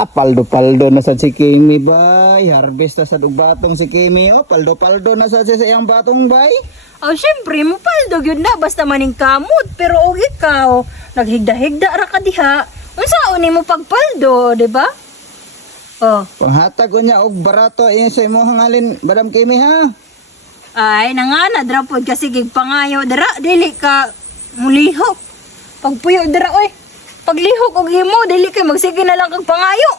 Paldo-paldo na sa si Kimi bay. Harvest na sa batong si Kimi. Oh, paldo-paldo na sa iyang batong bay. Oh, syempre, mapaldog yun na, basta maning kamot. Pero og ikaw, naghigda-higda ra ka diha. Unsaon nimo pagpaldo, di ba? Oh. Panghatag ko niya og barato iyon sa imo hangalin, Madam Kimi ha. Ay, nangana, dra pod kasi gigpangayo. Dra, dili ka mulihok. Pagpuyo dra, oy. Paglihok og imo, dili kay magsige na lang kag pangayo.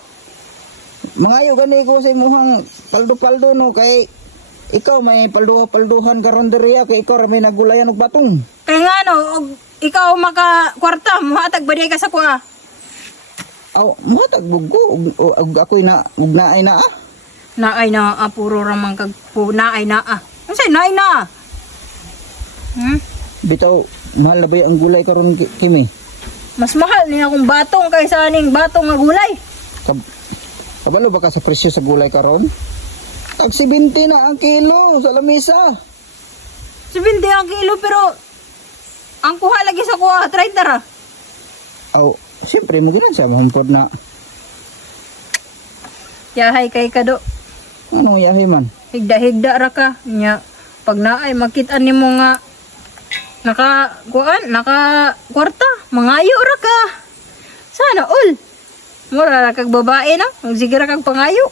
Mangayo gani ko sa imong paldo-paldo no kay ikaw may palduhan karon diriya kay ikaw ra may nagulayan og batong. Kay nga no, og ikaw maka kwarta, muhatag ba ka sa kuha? Aw, matag bugo og ako'y na ug naay na ah. Naay na, puro ramang kag naay na. Unsay naay na? Bitaw, mahal na ba ang gulay karon Kimi? Mas mahal niya akong batong kaysa aning batong nga gulay. Kabalo ba ka sa presyo sa gulay karon? Tag 70 na ang kilo sa lamisa. 70 ang kilo pero ang kuha lagi sa kuha 30 ra. Aw, siyempre mo ginan sa mahumpod na. Yahay kay kado. Anong yahay man? Higda-higda ra ka. Nya pag naay makita nimo nga naka kwarta, mangayo ra ka. Sana all. Mura ra kag babae na, sige ra kag pangayo.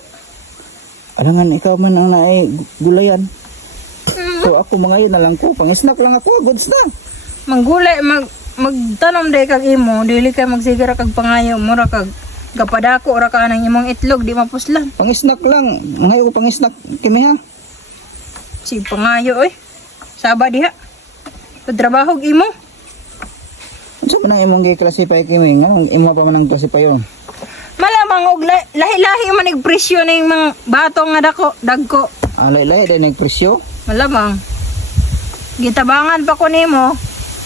Alangan ikaw man ang naay gulayan. So ako mangayon na lang ko, pang-snack lang ako, goods na. Manggulay magtanom day kag imo, dili kay magsige ra kag pangayo, mura kag gapadako ra ka nang imong itlog di mapuslan. Pang-snack lang, mangayo ko pang-snack Kimi ha. Si pangayo oy. Saba diha. Pagtrabaho imo. Unsa man ang imong gi-classify Kimi? Nganong imo pa man ang classify yo? Malamang og lahi-lahi man ig presyo ning mga batong nga dagko. Lahi-lahi day nagpresyo. Malamang. Gitabangan pa ko nimo.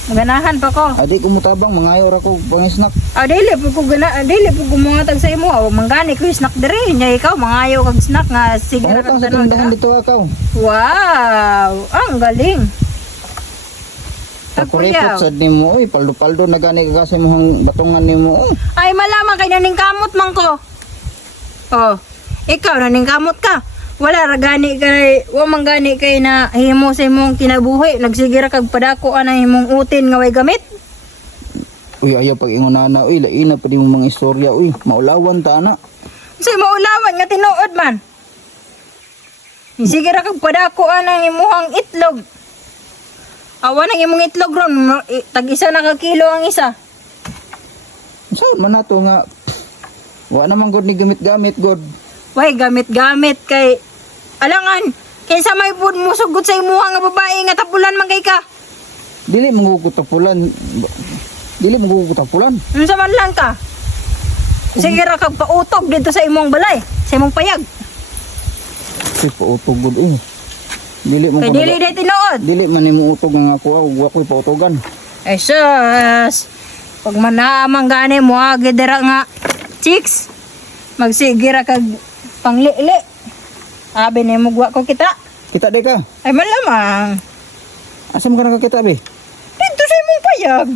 Maganahan pa ko. Adi ko mutabang mangayo ra ko pang-snack. Dili po ko gumangatag sa imo. Manggani ko yung snack diri. Nya ikaw mangayo kag snack nga sige ra Pangutang kag sa tanon. tindahan dito akaw. Wow, ang galing. Pakuripot sad nimo, uy, paldo-paldo na gani ka sa imong batongan nimo. Oh. Ay malamang kay naning kamot man ko. Oh, ikaw naning kamot ka. Wala ra gani kay, wa man gani kay na himo sa imong kinabuhi. Nagsige ra kag padako ana imong utin nga way gamit. Uy, ayaw pag ingon na, uy, laina pa di mo mga istorya, uy, maulawan ta na. Say maulawan nga tinuod man. Sige ra kag padako ana imong itlog. Awan ang imong itlog ron, tag-isa na ka kilo ang isa. Saan man nato nga, wa naman god ni gamit-gamit god. Way, gamit-gamit kay, alangan, kaysa may pud mo sugot sa imuha nga babae nga tapulan man kay ka. Dili mangugutapulan. Dili mangugutapulan. Unsa man lang ka? Sige ra kag pautog dito sa imong balay, sa imong payag. Uy, pautog god eh. Dili man Kay ko dili day tinuod. dili man nimo utog nga ako, wa ko'y pautogan. Ay sus, pag manamang gani mo agidera nga chicks, magsige ra kag panglili. Abi ni mo ko kita. Kita di ka. Ay malamang. Asa man ka nakakita be? Dito sa imong payag.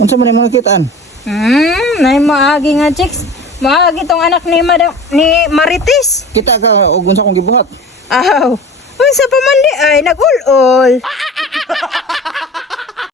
Unsa man imong nakitaan? Nay maagi nga chicks. Maagi tong anak ni ni Marites. Kita ka og unsa kong gibuhat? Aw, unsa pa man di ay nag-ul-ul.